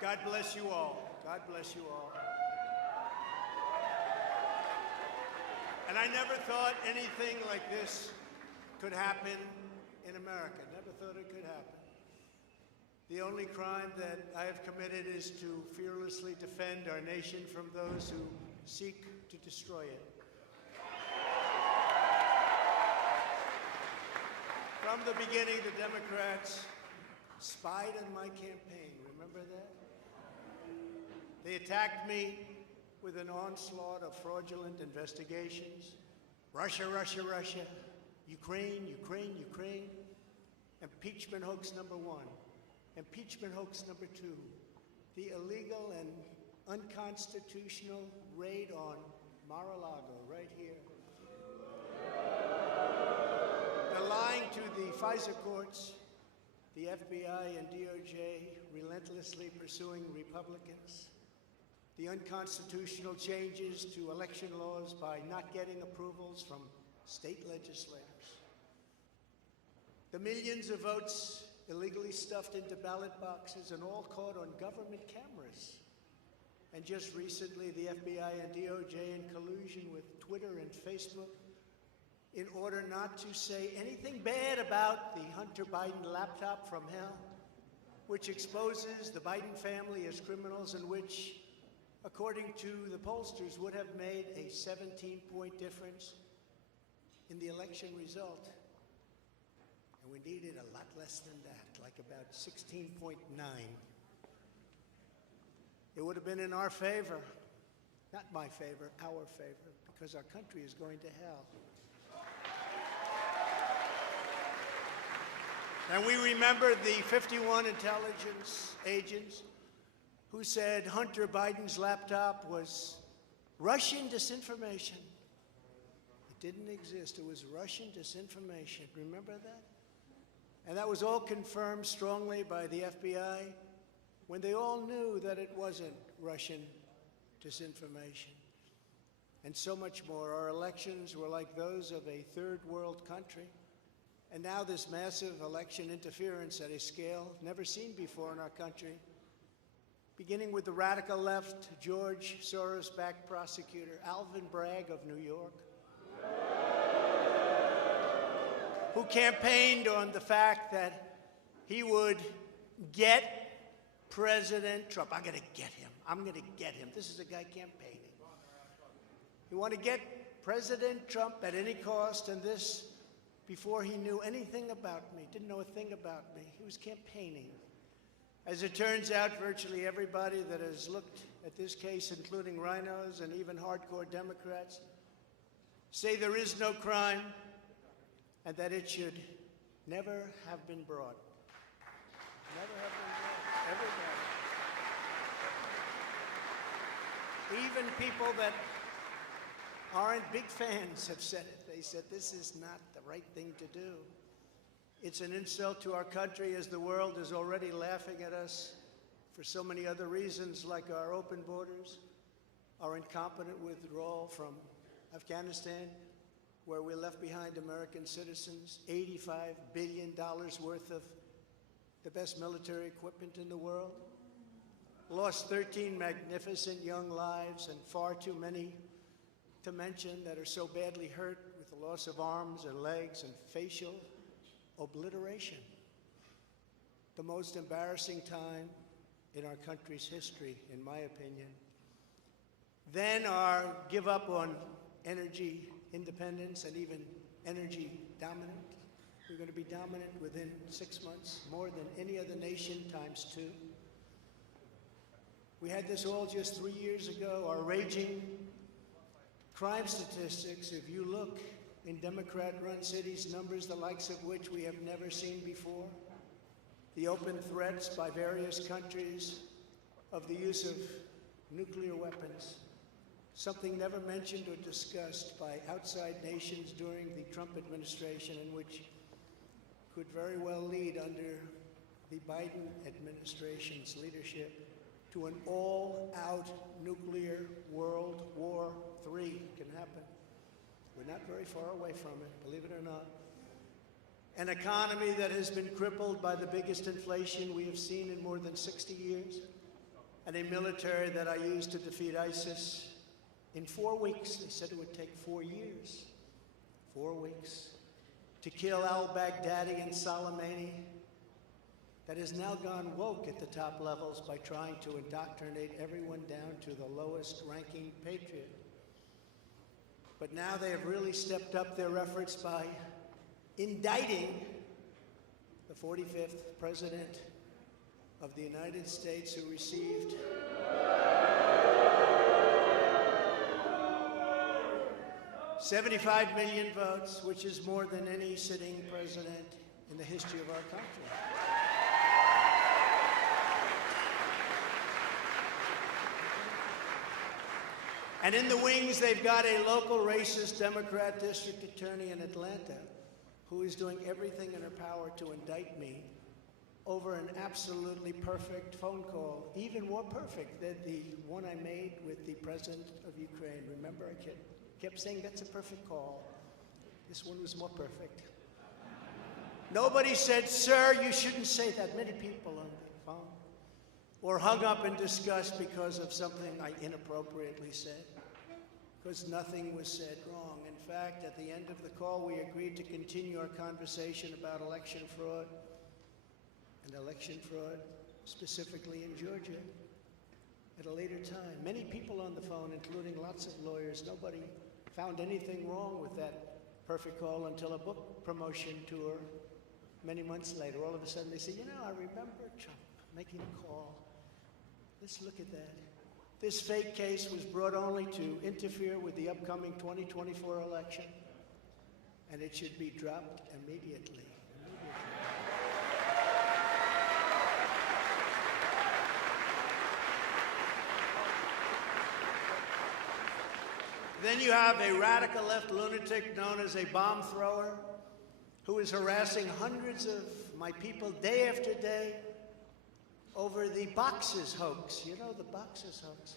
God bless you all. God bless you all. And I never thought anything like this could happen in America. Never thought it could happen. The only crime that I have committed is to fearlessly defend our nation from those who seek to destroy it. From the beginning, the Democrats spied on my campaign. Remember that? They attacked me with an onslaught of fraudulent investigations. Russia, Russia, Russia. Ukraine, Ukraine, Ukraine. Impeachment hoax number 1. Impeachment hoax number 2. The illegal and unconstitutional raid on Mar-a-Lago, right here. The lying to the FISA courts, the FBI and DOJ relentlessly pursuing Republicans, the unconstitutional changes to election laws by not getting approvals from state legislators, the millions of votes illegally stuffed into ballot boxes and all caught on government cameras, and just recently the FBI and DOJ in collusion with Twitter and Facebook in order not to say anything bad about the Hunter Biden laptop from hell, which exposes the Biden family as criminals and which, according to the pollsters, would have made a 17-point difference in the election result. And we needed a lot less than that, like about 16.9. It would have been in our favor, not my favor, our favor, because our country is going to hell. And we remember the 51 intelligence agents who said Hunter Biden's laptop was Russian disinformation. It didn't exist. It was Russian disinformation. Remember that? And that was all confirmed strongly by the FBI when they all knew that it wasn't Russian disinformation. And so much more. Our elections were like those of a third world country. And now this massive election interference at a scale never seen before in our country, beginning with the radical left, George Soros-backed prosecutor Alvin Bragg of New York, who campaigned on the fact that he would get President Trump. I'm going to get him. I'm going to get him. This is a guy campaigning. He wanted to get President Trump at any cost, and this before he knew anything about me, didn't know a thing about me. He was campaigning. As it turns out, virtually everybody that has looked at this case, including rhinos and even hardcore Democrats, say there is no crime and that it should never have been brought. Never have been brought. Everybody. Even people that aren't big fans have said it. They said this is not the right thing to do. It's an insult to our country, as the world is already laughing at us for so many other reasons, like our open borders, our incompetent withdrawal from Afghanistan, where we left behind American citizens, $85 billion worth of the best military equipment in the world, lost 13 magnificent young lives, and far too many to mention that are so badly hurt with the loss of arms and legs and facial obliteration. The most embarrassing time in our country's history, in my opinion. Then our give up on energy independence and even energy dominant. We're going to be dominant within 6 months, more than any other nation ×2. We had this all just 3 years ago. Our raging crime statistics, if you look in Democrat-run cities, numbers the likes of which we have never seen before. The open threats by various countries of the use of nuclear weapons, something never mentioned or discussed by outside nations during the Trump administration, and which could very well lead under the Biden administration's leadership to an all-out nuclear World War III. Can happen. We're not very far away from it, believe it or not. An economy that has been crippled by the biggest inflation we have seen in more than 60 years. and a military that I used to defeat ISIS in 4 weeks. They said it would take 4 years. 4 weeks. To kill al-Baghdadi and Soleimani, that has now gone woke at the top levels by trying to indoctrinate everyone down to the lowest ranking patriot. But now they have really stepped up their efforts by indicting the 45th President of the United States, who received $75 million votes, which is more than any sitting president in the history of our country. And in the wings, they've got a local racist Democrat district attorney in Atlanta who is doing everything in her power to indict me over an absolutely perfect phone call, even more perfect than the one I made with the president of Ukraine. Remember, I kept saying that's a perfect call. This one was more perfect. Nobody said, "Sir, you shouldn't say that." Many people on the phone. Or hung up in disgust because of something I inappropriately said, because nothing was said wrong. In fact, at the end of the call, we agreed to continue our conversation about election fraud, and election fraud specifically in Georgia, at a later time. Many people on the phone, including lots of lawyers, nobody found anything wrong with that perfect call until a book promotion tour many months later. All of a sudden they say, "You know, I remember Trump making a call. Let's look at that." This fake case was brought only to interfere with the upcoming 2024 election, and it should be dropped immediately. Then you have a radical left lunatic known as a bomb thrower who is harassing hundreds of my people day after day over the boxes hoax. You know, the boxes hoax,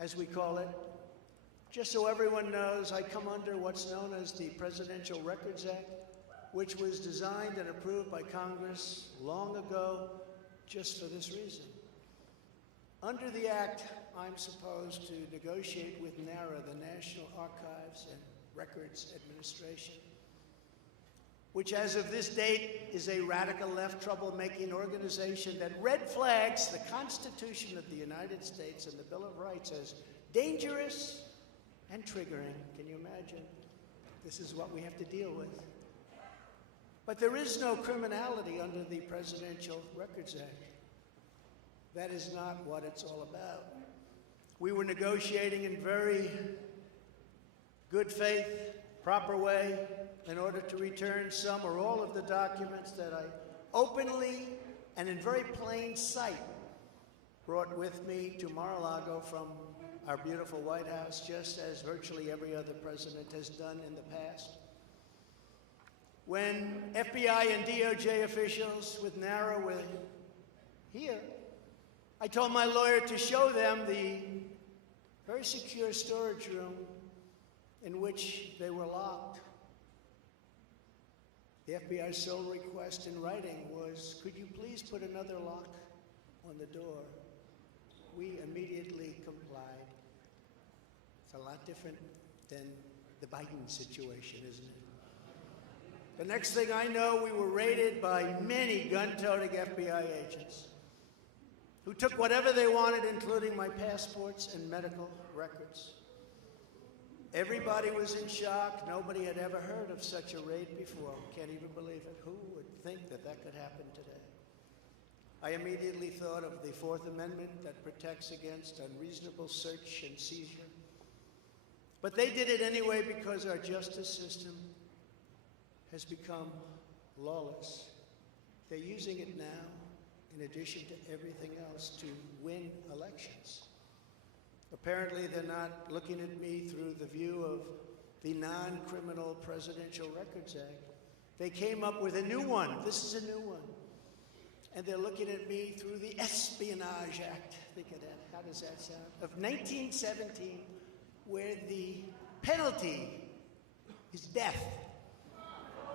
as we call it. Just so everyone knows, I come under what's known as the Presidential Records Act, which was designed and approved by Congress long ago just for this reason. Under the act, I'm supposed to negotiate with NARA, the National Archives and Records Administration, which as of this date is a radical left troublemaking organization that red flags the Constitution of the United States and the Bill of Rights as dangerous and triggering. Can you imagine? This is what we have to deal with. But there is no criminality under the Presidential Records Act. That is not what it's all about. We were negotiating in very good faith, proper way, in order to return some or all of the documents that I openly and in very plain sight brought with me to Mar-a-Lago from our beautiful White House, just as virtually every other president has done in the past. When FBI and DOJ officials with NARA were here, I told my lawyer to show them the very secure storage room in which they were locked. The FBI's sole request in writing was, "Could you please put another lock on the door?" We immediately complied. It's a lot different than the Biden situation, isn't it? The next thing I know, we were raided by many gun-toting FBI agents who took whatever they wanted, including my passports and medical records. Everybody was in shock. Nobody had ever heard of such a raid before. Can't even believe it. Who would think that that could happen today? I immediately thought of the Fourth Amendment that protects against unreasonable search and seizure. But they did it anyway because our justice system has become lawless. They're using it now, in addition to everything else, to win elections. Apparently, they're not looking at me through the view of the Non-Criminal Presidential Records Act. They came up with a new one. This is a new one. And they're looking at me through the Espionage Act. Think of that. How does that sound? Of 1917, where the penalty is death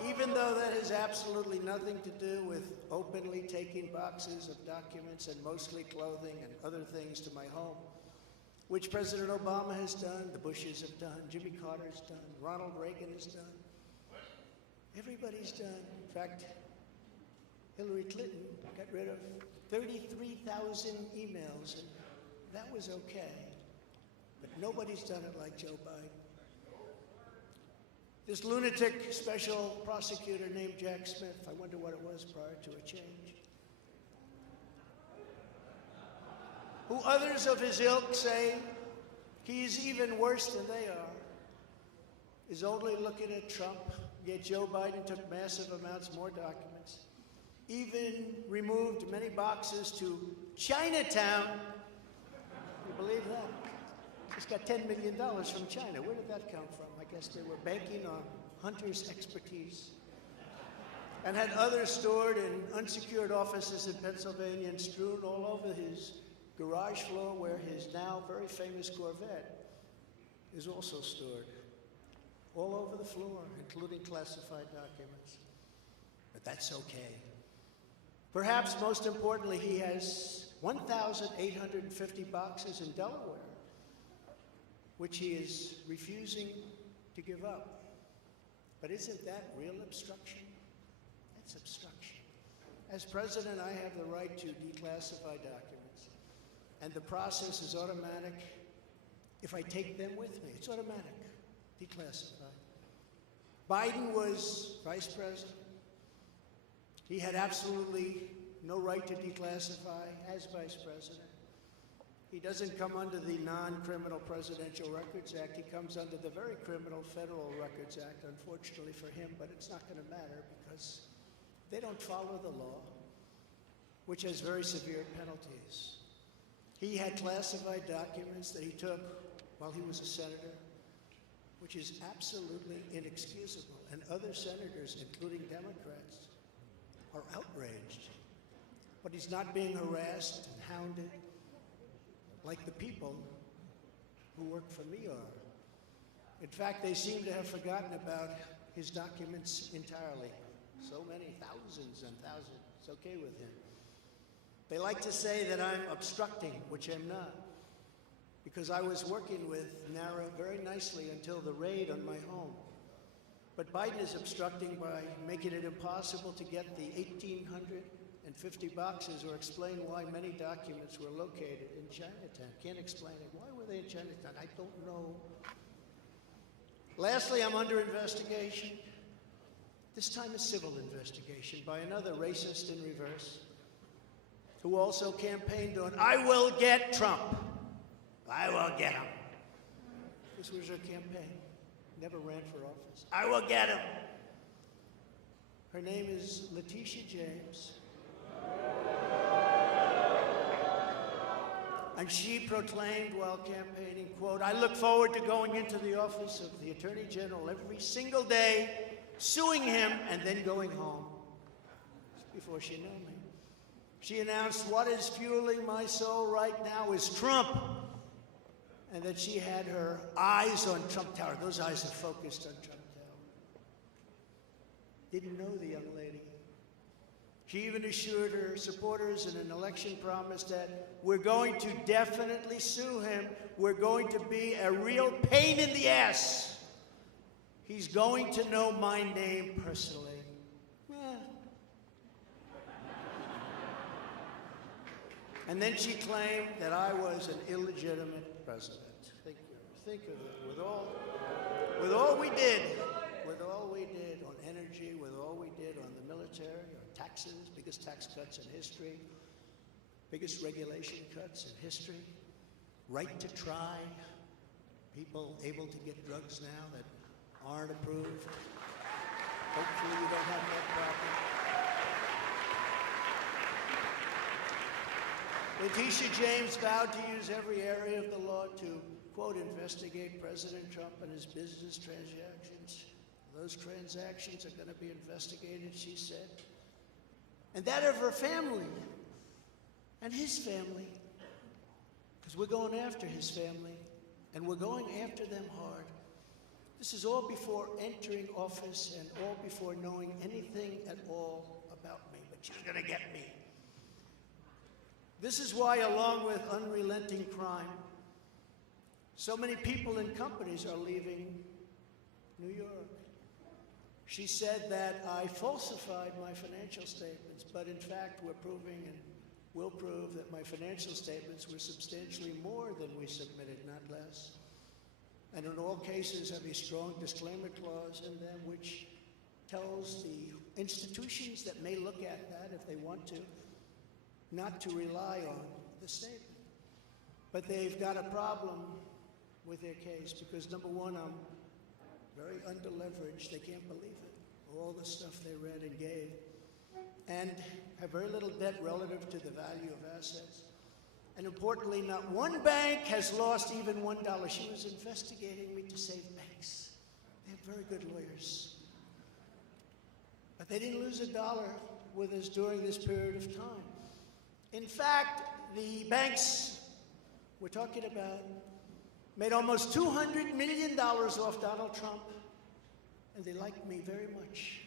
Even though that has absolutely nothing to do with openly taking boxes of documents and mostly clothing and other things to my home, which President Obama has done, the Bushes have done, Jimmy Carter's done, Ronald Reagan has done. Everybody's done. In fact, Hillary Clinton got rid of 33,000 emails, and that was okay. But nobody's done it like Joe Biden. This lunatic special prosecutor named Jack Smith, I wonder what it was prior to a change, who others of his ilk say he's even worse than they are, is only looking at Trump, yet Joe Biden took massive amounts more documents, even removed many boxes to Chinatown. You believe that? Just got $10 million from China. Where did that come from? I guess they were banking on Hunter's expertise, and had others stored in unsecured offices in Pennsylvania and strewn all over his garage floor, where his now very famous Corvette is also stored. All over the floor, including classified documents. But that's okay. Perhaps most importantly, he has 1,850 boxes in Delaware, which he is refusing to give up. But isn't that real obstruction? That's obstruction. As president, I have the right to declassify documents, and the process is automatic. If I take them with me, it's automatic, declassified. Biden was vice president. He had absolutely no right to declassify as vice president. He doesn't come under the non-criminal Presidential Records Act. He comes under the very criminal Federal Records Act, unfortunately for him, but it's not going to matter because they don't follow the law, which has very severe penalties. He had classified documents that he took while he was a senator, which is absolutely inexcusable. And other senators, including Democrats, are outraged. But he's not being harassed and hounded like the people who work for me are. In fact, they seem to have forgotten about his documents entirely. So many, thousands and thousands. It's okay with him. They like to say that I'm obstructing, which I'm not, because I was working with NARA very nicely until the raid on my home. But Biden is obstructing by making it impossible to get the 1,850 boxes or explain why many documents were located in Chinatown. Can't explain it. Why were they in Chinatown? I don't know. Lastly, I'm under investigation. This time a civil investigation by another racist in reverse, who also campaigned on, "I will get Trump. I will get him." This was her campaign. Never ran for office. I will get him. Her name is Letitia James. And she proclaimed while campaigning, quote, "I look forward to going into the office of the Attorney General every single day, suing him, and then going home." Just before she knew me. She announced, "What is fueling my soul right now is Trump," and that she had her eyes on Trump Tower. Those eyes are focused on Trump Tower. Didn't know the young lady. She even assured her supporters in an election promise that we're going to definitely sue him. We're going to be a real pain in the ass. He's going to know my name personally. And then she claimed that I was an illegitimate president. Think of it. With all we did on energy, with all we did on the military, on taxes, biggest tax cuts in history, biggest regulation cuts in history, right to try, people able to get drugs now that aren't approved. Hopefully you don't have that problem. Letitia James vowed to use every area of the law to, quote, investigate President Trump and his business transactions. Those transactions are going to be investigated, she said. And that of her family and his family. Because we're going after his family, and we're going after them hard. This is all before entering office and all before knowing anything at all about me, but she's going to get me. This is why, along with unrelenting crime, so many people and companies are leaving New York. She said that I falsified my financial statements, but in fact we're proving and will prove that my financial statements were substantially more than we submitted, not less. And in all cases have a strong disclaimer clause in them which tells the institutions that may look at that if they want to, not to rely on the statement. But they've got a problem with their case because, number one, I'm very underleveraged. They can't believe it. All the stuff they read and gave. And have very little debt relative to the value of assets. And importantly, not one bank has lost even $1. She was investigating me to save banks. They have very good lawyers. But they didn't lose $1 with us during this period of time. In fact, the banks we're talking about made almost $200 million off Donald Trump, and they liked me very much.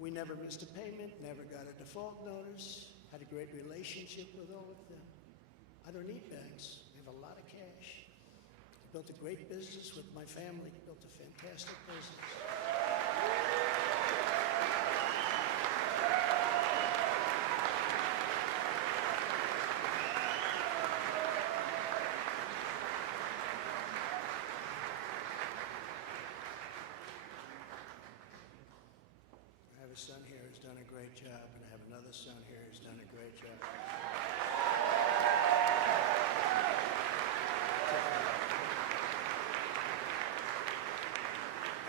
We never missed a payment, never got a default notice, had a great relationship with all of them. I don't need banks. We have a lot of cash. Built a great business with my family, built a fantastic business. I have a son here who's done a great job, and I have another son here who's done a great job.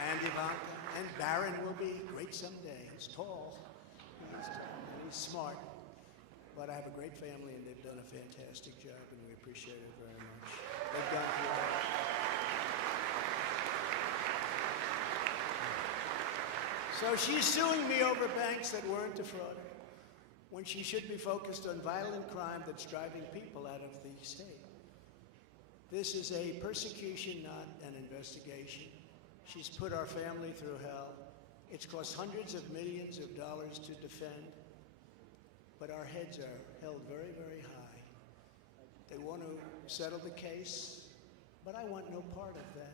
And Ivanka, and Barron will be great someday. He's tall, he's smart, but I have a great family, and they've done a fantastic job, and we appreciate it very much. They've gone through it. So she's suing me over banks that weren't defrauded, when she should be focused on violent crime that's driving people out of the state. This is a persecution, not an investigation. She's put our family through hell. It's cost hundreds of millions of dollars to defend, but our heads are held very, very high. They want to settle the case, but I want no part of that.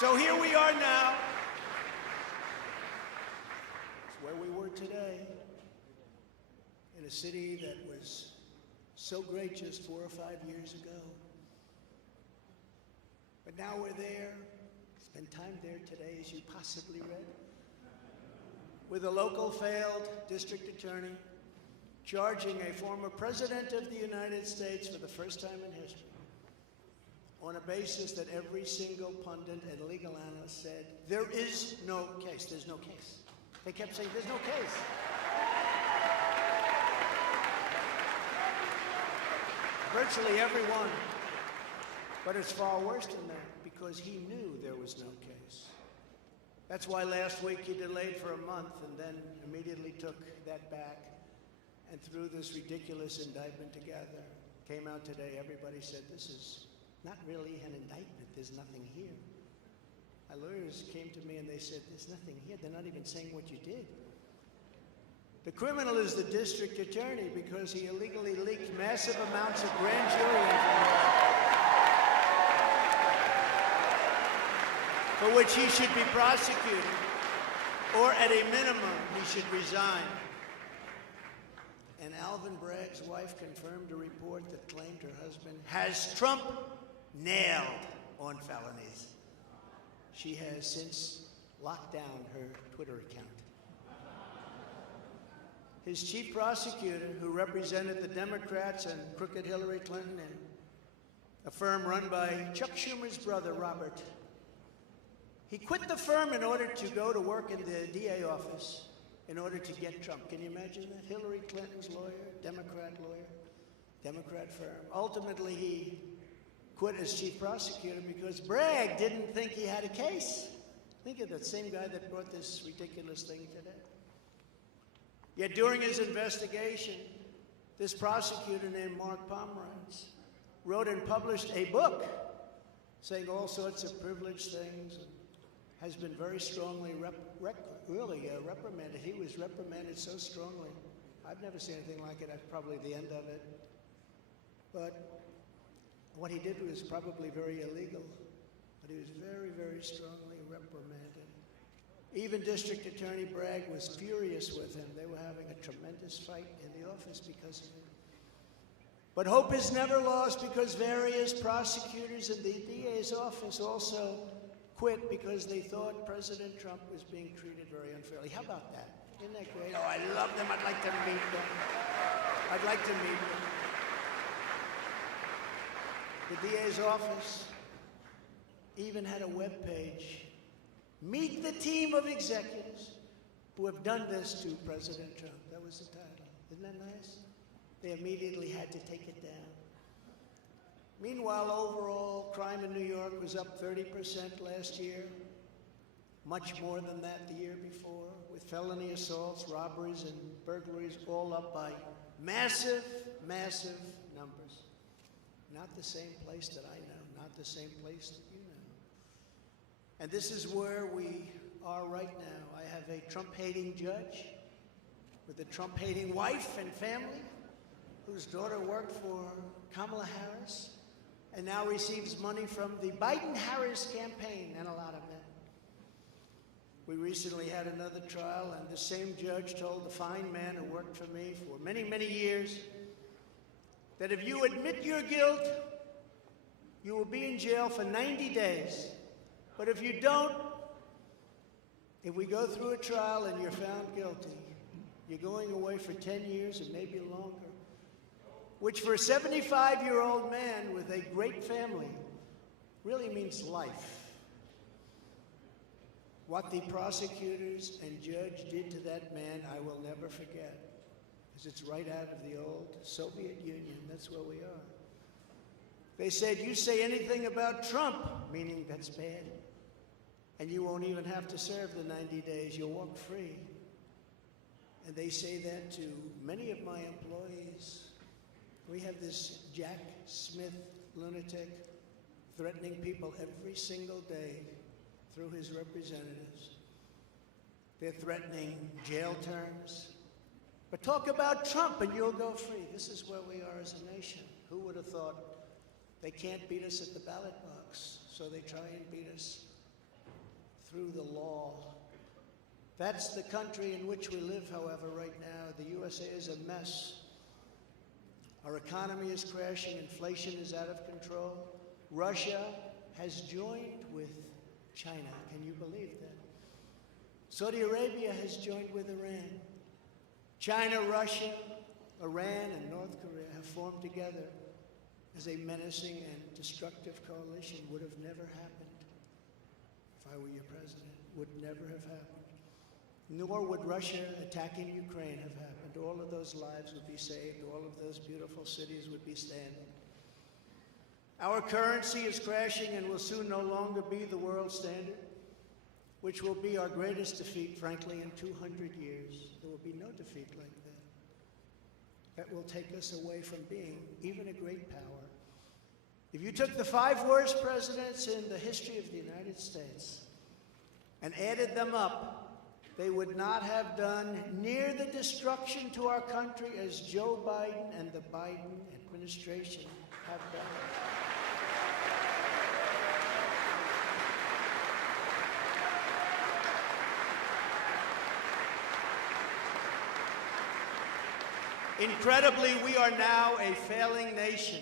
So here we are now. It's where we were today, in a city that was so great just 4 or 5 years ago. But now we're there, spend time there today, as you possibly read, with a local failed district attorney charging a former president of the United States for the first time in history on a basis that every single pundit and legal analyst said, there is no case, there's no case. They kept saying, there's no case. Virtually everyone. But it's far worse than that, because he knew there was no case. That's why last week he delayed for a month and then immediately took that back and threw this ridiculous indictment together. Came out today, everybody said, this is not really an indictment, there's nothing here. My lawyers came to me and they said, there's nothing here, they're not even saying what you did. The criminal is the district attorney because he illegally leaked massive amounts of grand jury information, for which he should be prosecuted, or at a minimum, he should resign. And Alvin Bragg's wife confirmed a report that claimed her husband has Trump nailed on felonies. She has since locked down her Twitter account. His chief prosecutor, who represented the Democrats and crooked Hillary Clinton in a firm run by Chuck Schumer's brother, Robert, he quit the firm in order to go to work in the DA office in order to get Trump. Can you imagine that? Hillary Clinton's lawyer, Democrat firm. Ultimately, he quit as chief prosecutor because Bragg didn't think he had a case. Think of that same guy that brought this ridiculous thing today. Yet during his investigation, this prosecutor named Mark Pomerantz wrote and published a book saying all sorts of privileged things, and has been very strongly reprimanded. He was reprimanded so strongly. I've never seen anything like it. That's probably the end of it. But what he did was probably very illegal. But he was very, very strongly reprimanded. Even District Attorney Bragg was furious with him. They were having a tremendous fight in the office because of it. But hope is never lost, because various prosecutors in the DA's office also quit because they thought President Trump was being treated very unfairly. How about that? Isn't that great? Oh, I love them. I'd like to meet them. I'd like to meet them. The DA's office even had a web page. Meet the team of executives who have done this to President Trump. That was the title. Isn't that nice? They immediately had to take it down. Meanwhile, overall, crime in New York was up 30% last year, much more than that the year before, with felony assaults, robberies, and burglaries all up by massive, massive numbers. Not the same place that I know, not the same place that you know. And this is where we are right now. I have a Trump-hating judge with a Trump-hating wife and family, whose daughter worked for Kamala Harris and now receives money from the Biden-Harris campaign, and a lot of men. We recently had another trial, and the same judge told the fine man who worked for me for many, many years that if you admit your guilt, you will be in jail for 90 days. But if you don't, if we go through a trial and you're found guilty, you're going away for 10 years and maybe longer. Which for a 75-year-old man with a great family really means life. What the prosecutors and judge did to that man, I will never forget, because it's right out of the old Soviet Union. That's where we are. They said, you say anything about Trump, meaning that's bad, and you won't even have to serve the 90 days. You'll walk free. And they say that to many of my employees. We have this Jack Smith lunatic threatening people every single day through his representatives. They're threatening jail terms. But talk about Trump and you'll go free. This is where we are as a nation. Who would have thought? They can't beat us at the ballot box, so they try and beat us through the law. That's the country in which we live, however, right now. The USA is a mess. Our economy is crashing, inflation is out of control. Russia has joined with China. Can you believe that? Saudi Arabia has joined with Iran. China, Russia, Iran, and North Korea have formed together as a menacing and destructive coalition. Would have never happened if I were your president. Would never have happened. Nor would Russia attacking Ukraine have happened. All of those lives would be saved. All of those beautiful cities would be standing. Our currency is crashing and will soon no longer be the world standard, which will be our greatest defeat, frankly, in 200 years. There will be no defeat like that. That will take us away from being even a great power. If you took the 5 worst presidents in the history of the United States and added them up, they would not have done near the destruction to our country as Joe Biden and the Biden administration have done. Incredibly, we are now a failing nation.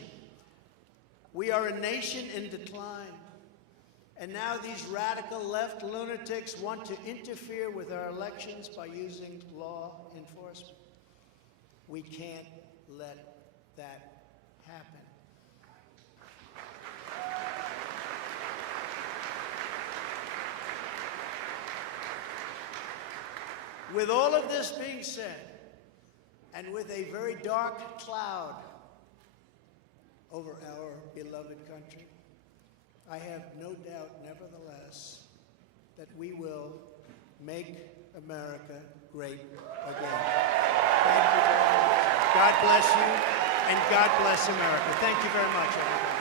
We are a nation in decline. And now these radical left lunatics want to interfere with our elections by using law enforcement. We can't let that happen. With all of this being said, and with a very dark cloud over our beloved country, I have no doubt, nevertheless, that we will make America great again. Thank you very much. God bless you. and God bless America. Thank you very much, everybody.